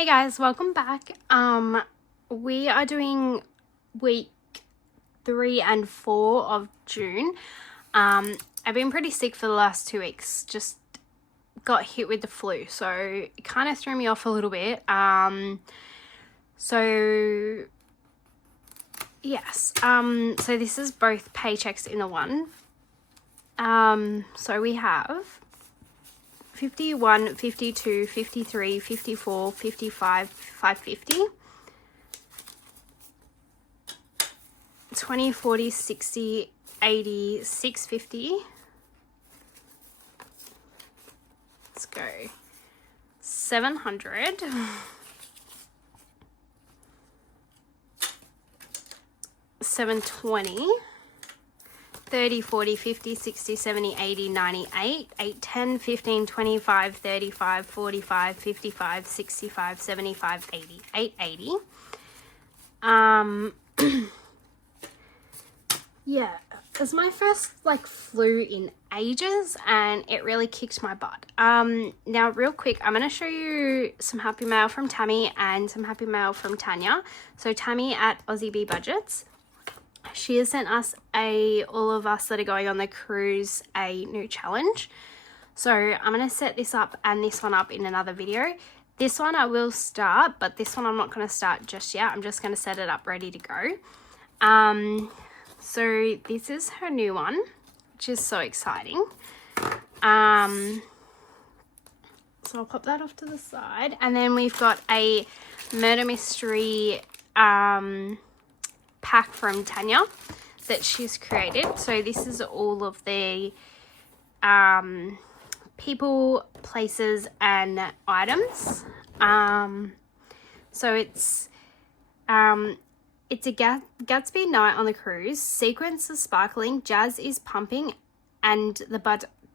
Hey guys, welcome back. We are doing week 3 and 4 of June. I've been pretty sick for the last 2 weeks, just got hit with the flu, so it kind of threw me off a little bit. So this is both paychecks in the one. So we have 51, 52, 53, 54, 55, 550, 20, 40, 60, 80, 650. Let's go. 700. 720. 30, 40, 50, 60, 70, 80, 98, 8, 10, 15, 25, 35, 45, 55, 65, 75, 80, 880. Yeah, it was my first flu in ages and it really kicked my butt. Now real quick, I'm going to show you some happy mail from Tammy and some happy mail from Tanya. So Tammy at Aussie Budgets. She has sent us all of us that are going on the cruise a new challenge. So I'm going to set this up and this one up in another video. This one I will start, but this one I'm not going to start just yet. I'm just going to set it up ready to go. So this is her new one, which is so exciting. So I'll pop that off to the side. And then we've got a murder mystery pack from Tanya that she's created. So this is all of the people, places and items. So it's a Gatsby night on the cruise. Sequins is sparkling, jazz is pumping, and the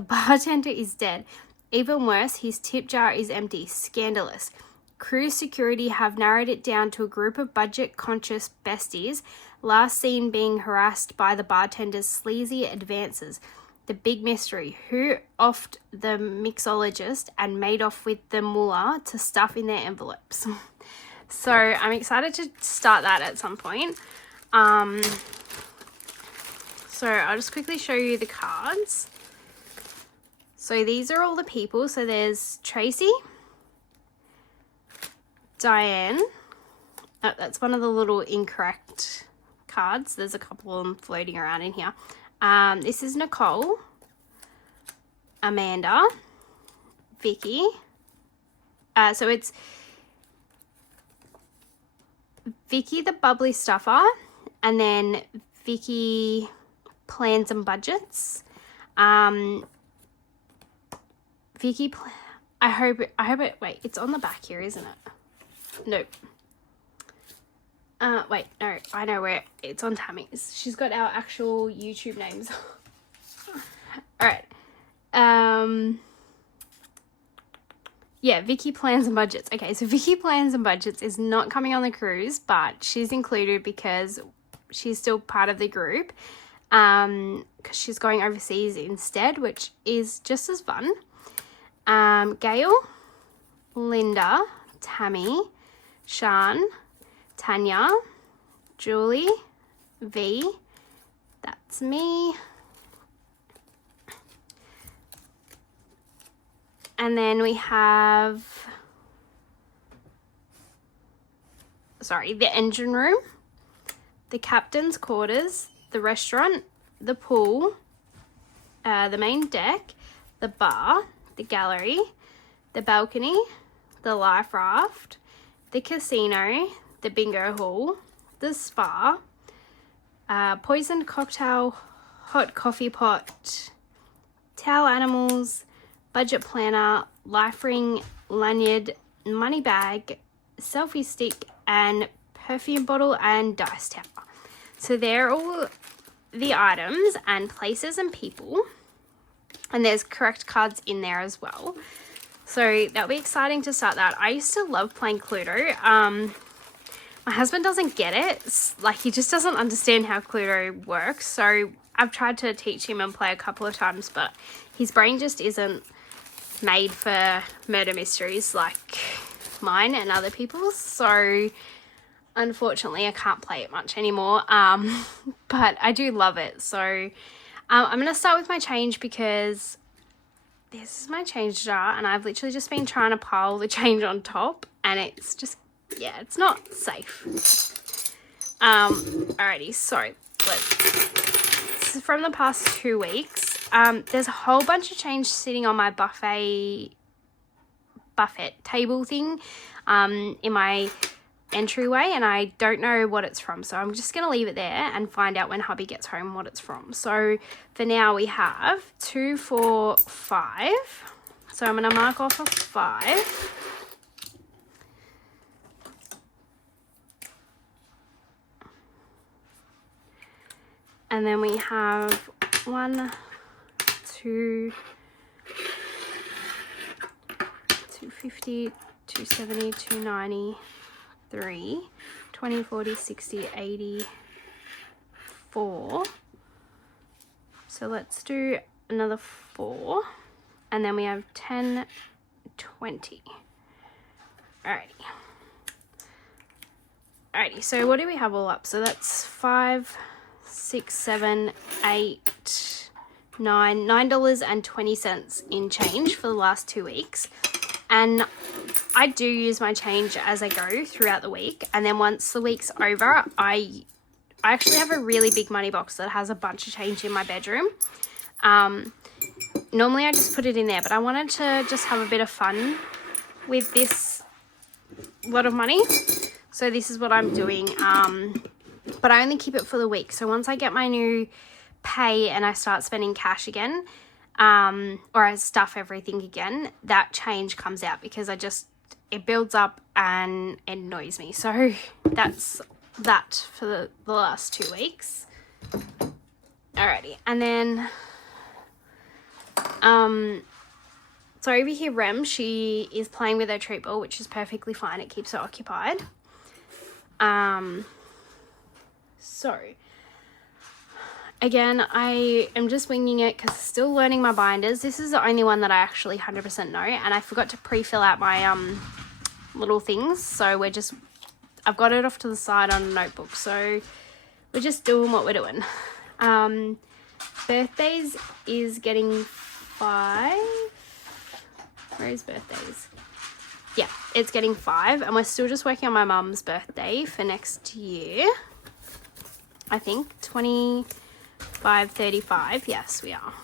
bartender is dead. Even worse, his tip jar is empty. Scandalous. Cruise security have narrowed it down to a group of budget-conscious besties, last seen being harassed by the bartender's sleazy advances. The big mystery: who offed the mixologist and made off with the mullah to stuff in their envelopes? So I'm excited to start that at some point. So I'll just quickly show you the cards. So these are all the people. So there's Tracy, Diane. Oh, that's one of the little incorrect cards. There's a couple of them floating around in here. This is Nicole, Amanda, Vicky. So it's Vicky the bubbly stuffer, and then Vicky plans and budgets. Vicky, I hope it. Wait, it's on the back here, isn't it? Nope. Wait, no, I know where it's on Tammy's. She's got our actual YouTube names. All right. Yeah, Vicky plans and budgets. Okay, so Vicky plans and budgets is not coming on the cruise, but she's included because she's still part of the group. Because she's going overseas instead, which is just as fun. Gail, Linda, Tammy, Sean, Tanya, Julie, V, that's me, and then we have, the engine room, the captain's quarters, the restaurant, the pool, the main deck, the bar, the gallery, the balcony, the life raft, the casino, the bingo hall, the spa, poisoned cocktail, hot coffee pot, towel animals, budget planner, life ring, lanyard, money bag, selfie stick, and perfume bottle and dice tower. So they're all the items and places and people, and there's correct cards in there as well. So that'll be exciting to start that. I used to love playing Cluedo. My husband doesn't get it. He just doesn't understand how Cluedo works. So I've tried to teach him and play a couple of times, but his brain just isn't made for murder mysteries like mine and other people's. So unfortunately I can't play it much anymore, but I do love it. So I'm gonna start with my change because this is my change jar and I've literally just been trying to pile the change on top and it's just, yeah, it's not safe. Alrighty, so this is from the past 2 weeks. There's a whole bunch of change sitting on my buffet table thing in my entryway, and I don't know what it's from, so I'm just gonna leave it there and find out when hubby gets home what it's from. So for now we have 2, 4, 5, so I'm gonna mark off a 5. And then we have 1, 2, 250, 270, 290, 3, 20, 40, 60, 80, 4. So let's do another 4. And then we have 10, 20. Alrighty, so what do we have all up? So that's 5, 6, 7, 8, $9.20 in change for the last 2 weeks. And I do use my change as I go throughout the week, and then once the week's over, I actually have a really big money box that has a bunch of change in my bedroom. Normally I just put it in there, but I wanted to just have a bit of fun with this lot of money, so this is what I'm doing. But I only keep it for the week, so once I get my new pay and I start spending cash again, or I stuff everything again, that change comes out because it builds up and it annoys me. So that's that for the last 2 weeks. Alrighty, and then so over here Rem, she is playing with her treat ball, which is perfectly fine. It keeps her occupied. So again, I am just winging it because still learning my binders. This is the only one that I actually 100% know, and I forgot to pre-fill out my little things, so I've got it off to the side on a notebook, so we're just doing what we're doing. Birthdays is getting 5. Where is birthdays? Yeah, it's getting 5, and we're still just working on my mum's birthday for next year. I think 25, 35. Yes, we are.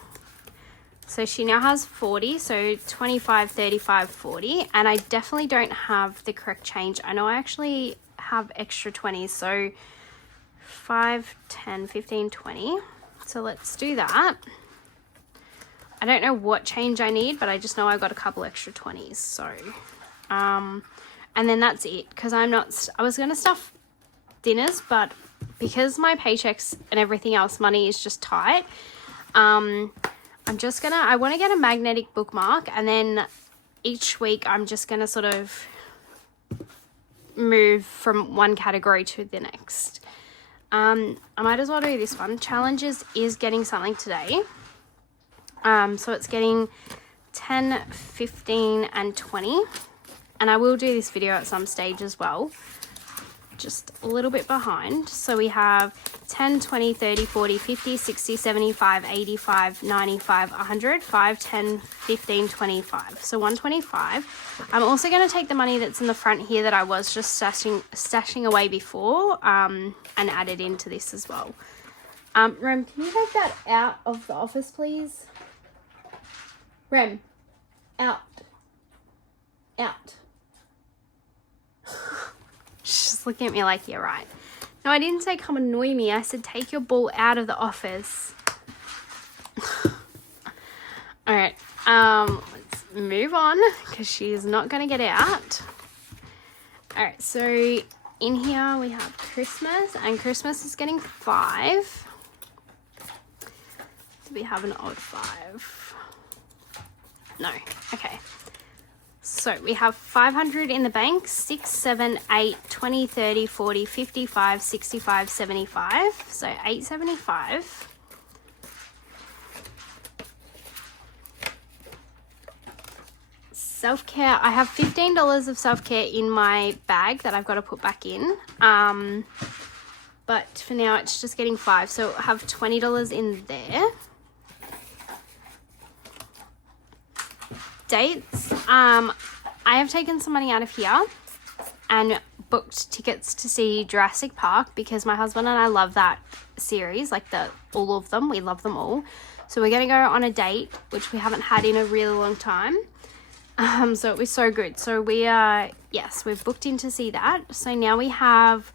So she now has 40, so 25, 35, 40, and I definitely don't have the correct change. I know I actually have extra 20s, so 5, 10, 15, 20. So let's do that. I don't know what change I need, but I just know I got a couple extra 20s. So, and then that's it, because I was going to stuff dinners, but because my paychecks and everything else, money is just tight, I want to get a magnetic bookmark, and then each week I'm just going to sort of move from one category to the next. I might as well do this one. Challenges is getting something today. So it's getting 10, 15, and 20. And I will do this video at some stage as well. Just a little bit behind. So we have 10, 20, 30, 40, 50, 60, 75, 85, 95, 100, 5, 10, 15, 25. So 125. I'm also going to take the money that's in the front here that I was just stashing away before, and add it into this as well. Rem, can you take that out of the office, please? Rem, out. Out. She's just looking at me like, yeah, right. No, I didn't say come annoy me. I said take your ball out of the office. All right, let's move on because she's not going to get out. All right, so in here we have Christmas, and Christmas is getting 5. Do we have an odd 5? No. Okay. So we have 500 in the bank, 6, 7, 8, 20, 30, 40, 55, 65, 75. So 875. self-care. I have $15 of self-care in my bag that I've got to put back in. But for now, it's just getting 5. So I have $20 in there. Dates. I have taken some money out of here and booked tickets to see Jurassic Park because my husband and I love that series, like all of them. We love them all. So we're going to go on a date, which we haven't had in a really long time. So it was so good. So we've booked in to see that. So now we have,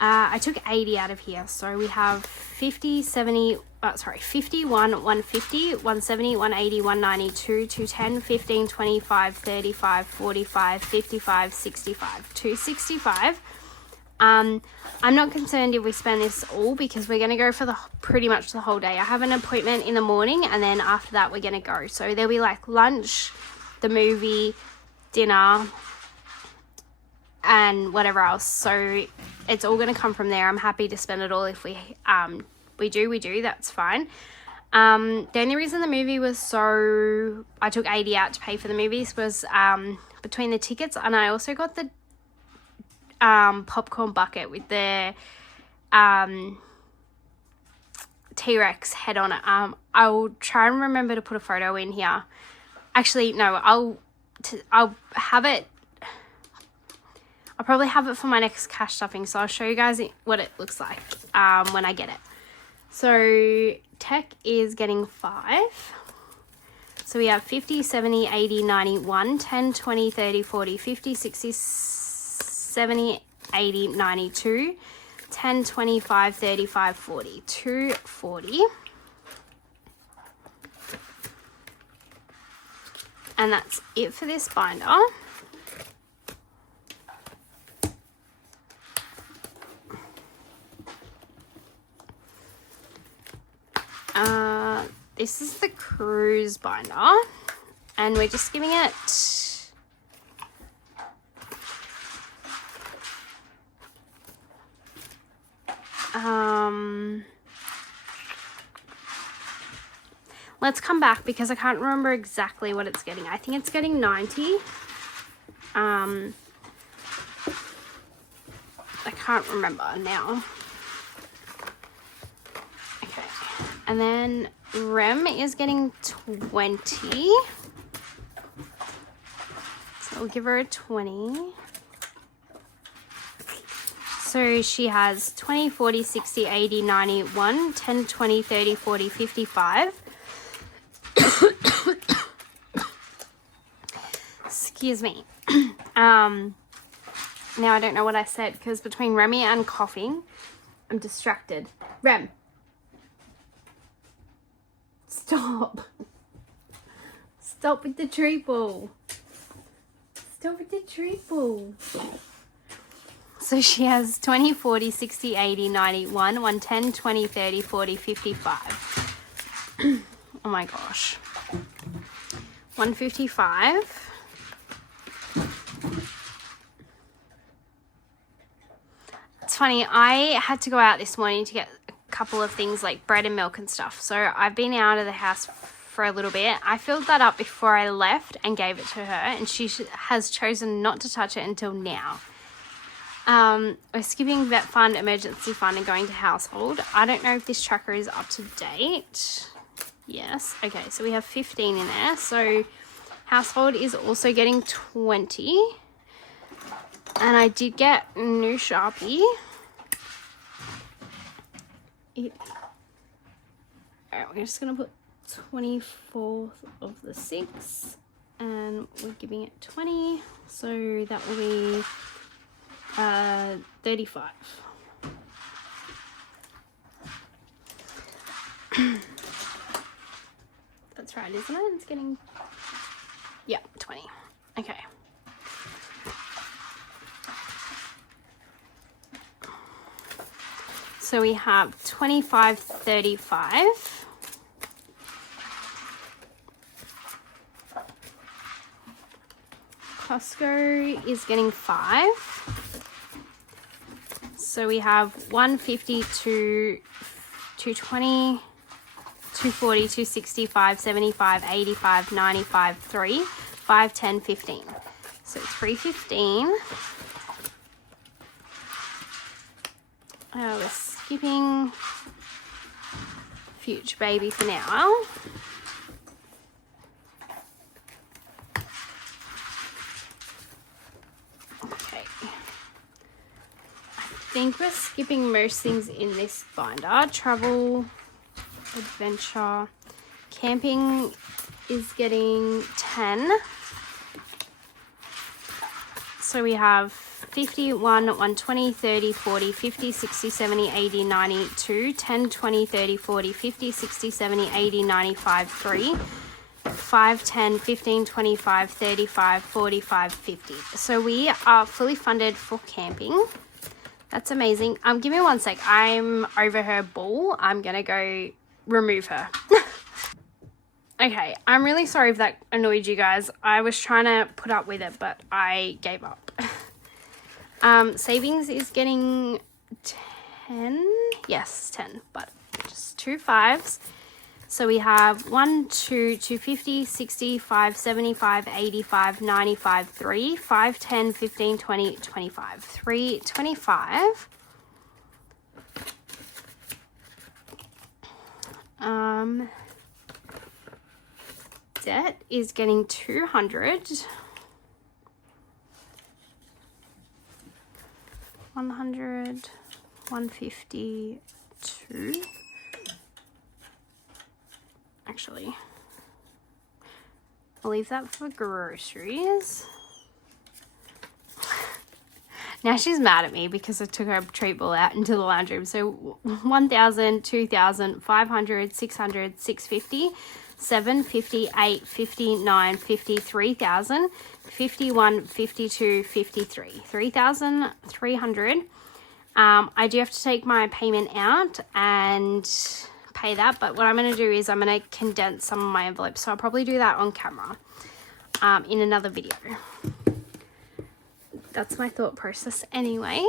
I took 80 out of here. So we have 50, 51, 150, 170, 180, 190, 210, 15, 25, 35, 45, 55, 65, 265. I'm not concerned if we spend this all because we're going to go for pretty much the whole day. I have an appointment in the morning and then after that we're going to go. So there'll be like lunch, the movie, dinner, and whatever else. So it's all going to come from there. I'm happy to spend it all if we do, that's fine. The only reason the movie was I took 80 out to pay for the movies was between the tickets, and I also got the popcorn bucket with the T-Rex head on it. I'll try and remember to put a photo in here. Actually, no, I'll have it. I'll probably have it for my next cash stuffing, so I'll show you guys what it looks like when I get it. So tech is getting 5. So we have 50, 70, 80, 90, 1, 10, 20, 30, 40, 50, 60, 70, 80, 92, 10, 25, 35, 40, 240. And that's it for this binder. This is the cruise binder, and we're just giving it let's come back because I can't remember exactly what it's getting. I think it's getting 90. I can't remember now. Okay, and then Rem is getting 20. So we'll give her a 20. So she has 20, 40, 60, 80, 90, 1, 10, 20, 30, 40, 55. Excuse me. Now I don't know what I said because between Remy and coughing, I'm distracted. Rem. Stop. Stop with the treat ball. Stop with the treat ball. So she has 20, 40, 60, 80, 90, 1, 110, 20, 30, 40, 55. Oh my gosh. 155. It's funny, I had to go out this morning to get a couple of things like bread and milk and stuff. So I've been out of the house for a little bit. I filled that up before I left and gave it to her, and she has chosen not to touch it until now. We're skipping vet fund, emergency fund, and going to household. I don't know if this tracker is up to date. Yes. Okay, so we have 15 in there. So household is also getting 20. And I did get a new Sharpie. Alright, we're just going to put 24th of the 6th. And we're giving it 20. So that will be 35. That's right, isn't it? It's getting, yeah, 20. Okay. So we have 25, 35. Costco is getting 5. So we have 150 to 220, 240, 265, 75, 85, 95, 3. 5, 10, 15. So 315. We're skipping Future Baby for now. Okay. I think we're skipping most things in this binder. Travel, adventure, camping is getting 10. So we have 50, 1, 120, 30, 40, 50, 60, 70, 80, 92, 10, 20, 30, 40, 50, 60, 70, 80, 95, 3, 5, 10, 15, 25, 35, 45, 50. So we are fully funded for camping. That's amazing. Give me one sec. I'm over her ball. I'm going to go remove her. Okay, I'm really sorry if that annoyed you guys. I was trying to put up with it, but I gave up. Savings is getting 10. Yes, 10, but just 2 5s. So we have 1, 2, 250, 65, 75, 85, 95, 3, 5, 10, 15, 20, 25, 3, 25. Debt is getting 200. 100, 152. Actually, I'll leave that for groceries. Now she's mad at me because I took her treat ball out into the lounge room. So 1,000, 2,000, 500, 600, 650, 750, 850, 950, 3,000, 51, 52, 53, 3,300. I do have to take my payment out and pay that, but what I'm going to do is I'm going to condense some of my envelopes. So I'll probably do that on camera in another video. That's my thought process anyway.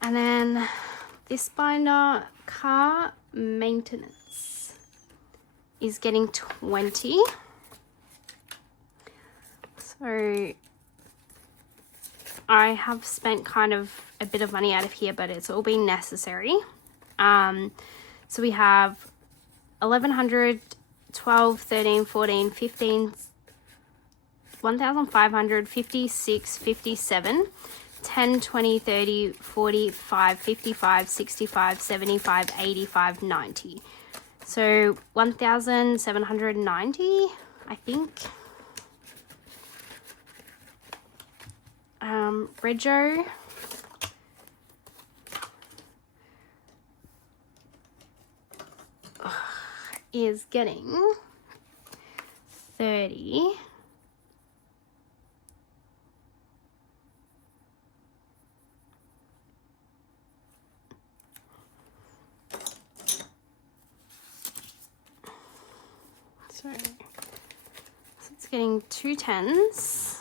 And then this binder, car maintenance, is getting 20. So I have spent kind of a bit of money out of here, but it's all been necessary. So we have 1,100, 12, 13, 14, 15, 1,500, 56, 57, 10, 20, 30, 45, 55, 65, 75, 85, 90. So 1,790, I think. Rego is getting 30. So it's getting 2 10s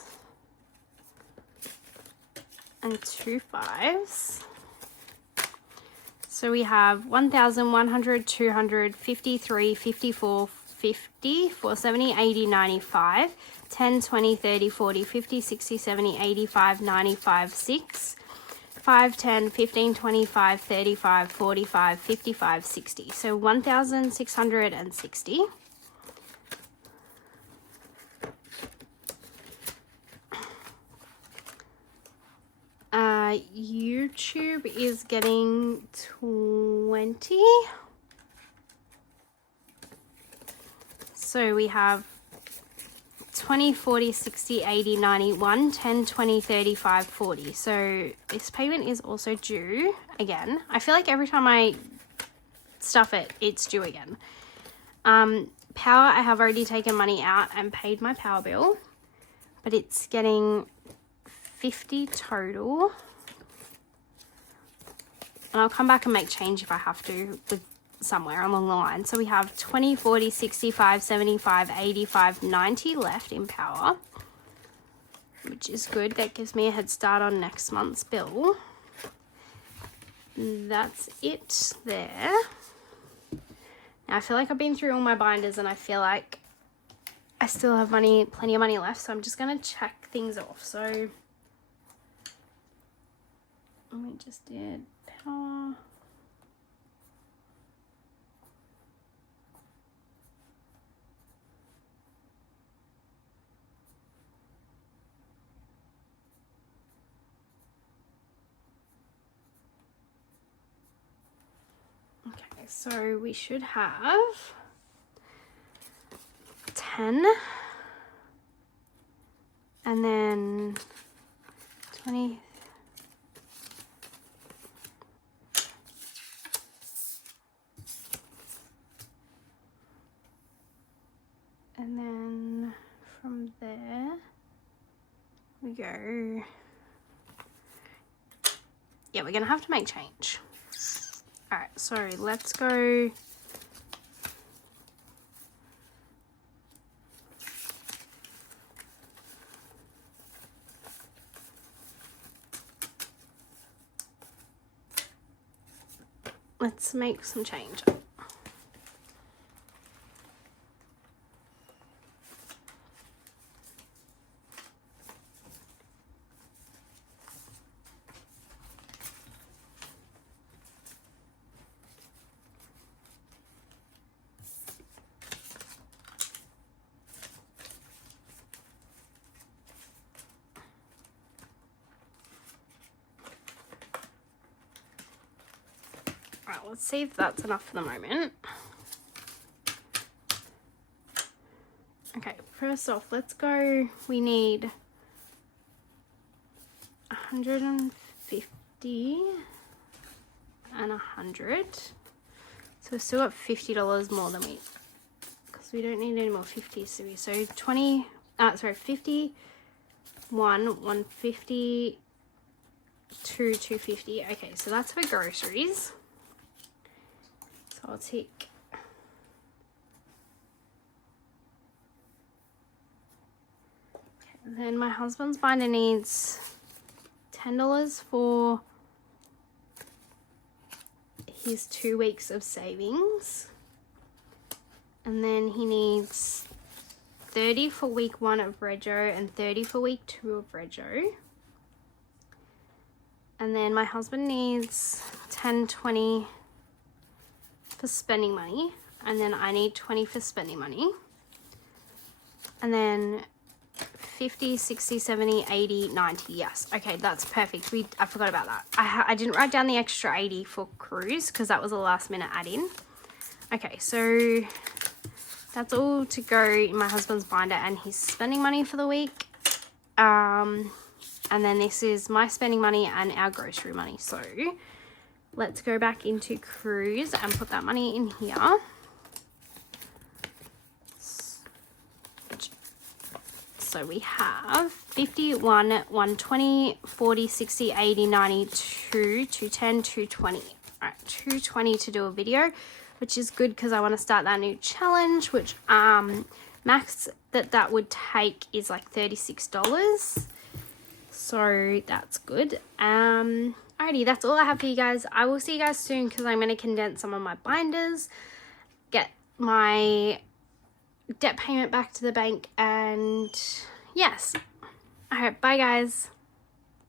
and 2 5s. So we have 1,100, 200, 53, 54, 50, 470, 80, 95, 10, 20, 30, 40, 50, 60, 70, 85, 95, 6, 5, 10, 15, 25, 35, 45, 55, 60. So 1,660. YouTube is getting 20. So we have 20, 40, 60, 80, 91, 10, 20, 35, 40. So this payment is also due again. I feel like every time I stuff it, it's due again. Power, I have already taken money out and paid my power bill, but it's getting 50 total. And I'll come back and make change if I have to with somewhere along the line. So we have 20, 40, 65, 75, 85, 90 left in power, which is good. That gives me a head start on next month's bill. That's it there. Now I feel like I've been through all my binders and I feel like I still have money, plenty of money left, so I'm just going to check things off. So we just did power. Okay, so we should have 10 and then 20. And then from there we go. Yeah, we're gonna have to make change. All right, so let's go. Let's make some change. Alright, let's see if that's enough for the moment. Okay, first off, let's go. We need 150 and 100. So we've still got $50 more than we, because we don't need any more 50s, so 50, 150, 250. Okay, so that's for groceries. So I'll tick. Okay, and then my husband's binder needs $10 for his 2 weeks of savings. And then he needs 30 for week 1 of Rego and 30 for week 2 of Rego. And then my husband needs 10, 20 for spending money. And then I need 20 for spending money. And then 50, 60, 70, 80, 90. Yes. Okay, that's perfect. I forgot about that. I didn't write down the extra 80 for cruise because that was a last minute add-in. Okay, so that's all to go in my husband's binder and his spending money for the week. And then this is my spending money and our grocery money. So let's go back into cruise and put that money in here. So we have 50, 1, 120, 40, 60, 80, 90, 2, 210, 220. All right, 220 to do a video, which is good because I want to start that new challenge, which max that would take is like $36. So that's good. Alrighty, that's all I have for you guys. I will see you guys soon because I'm going to condense some of my binders, get my debt payment back to the bank, and yes. All right, bye guys.